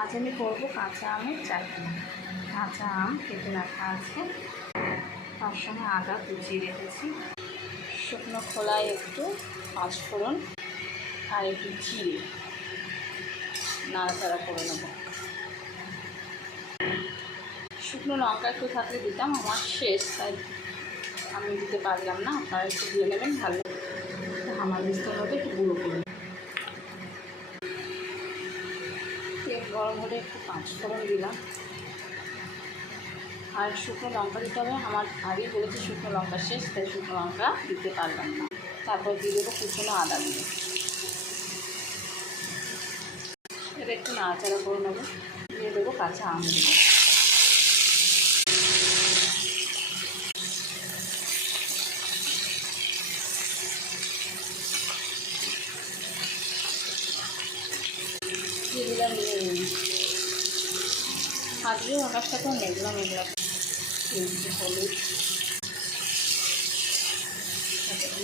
আজ আমি করবো কাঁচা আমের চাটনি। কাঁচা আম কেটে রাখা আছে, তার সঙ্গে আদা কুচিয়ে রেখেছি, শুকনো খোলায় একটু পাঁচফোড়ন আর একটু জিরে নাড়াচাড়া করে নেব। শুকনো লঙ্কা একটু থাকলে দিতাম, আমার শেষ, তাই আমি দিতে পারলাম না। আপনারা একটু দিয়ে নেবেন, ভালো আমার মিষ্টির মধ্যে একটু গুঁড়ো করে। তেল গরম হলে একটু পাঁচফোড়ন দিলাম আর শুকনো লঙ্কা দিতে হবে। আমার আগেই বলেছি শুকনো লঙ্কা শেষ, তাই শুকনো লঙ্কা দিতে পারলাম না। তারপর দিয়ে দেবো কুচনো আদা দিয়ে, এটা একটু নাড়াচাড়া করে নেবো। দিয়ে দেবো কাঁচা আম দেবো। দিয়ে দিলাম আজকে ওনার সাথেও মেঘলা মেঘলা হলুদ,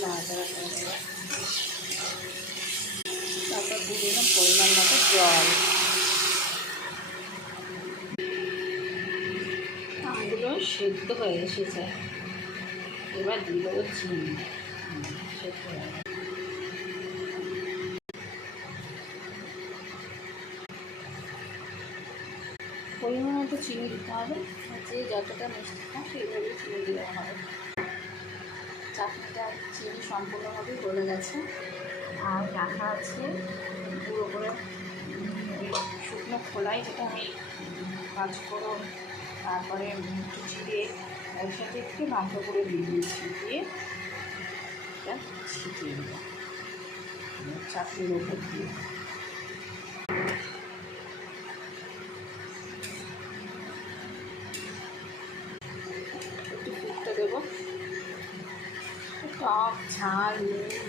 নাড়াচাড়া করে দেবো। তারপর দিয়ে দিলাম পরিমাণ মতো জল। আমগুলো সেদ্ধ হয়ে এসেছে, এবার দিয়ে দেবো চিনি। সেদ্ধ হয়ে গেছে। পরিমাণ মতো চিনি দিতে হবে, যে যতটা মিষ্টি খায় সেইভাবেই চিনি দেওয়া হবে। চাটনিটা চিনি সম্পূর্ণভাবে গলে গেছে, আর রাখা আছে গুঁড়ো করে শুকনো খোলায়, যেটা আমি পাঁচফোড়ন তারপরে একটু জিরে একসাথে একটু মাংস করে দিয়ে দিয়েছি, দিয়ে এটা ছিটিয়ে দেবো চাটনির উপর দিয়ে। একটু ফুটতে দেবো। টক ঝাল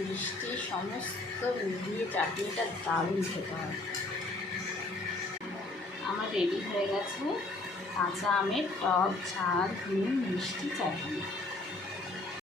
মিষ্টি সমস্ত মিলিয়ে চাটনিটা দারুণ খেতে হয়। আমার রেডি হয়ে গেছে কাঁচা আমের টক ঝাল মিষ্টি চাটনি।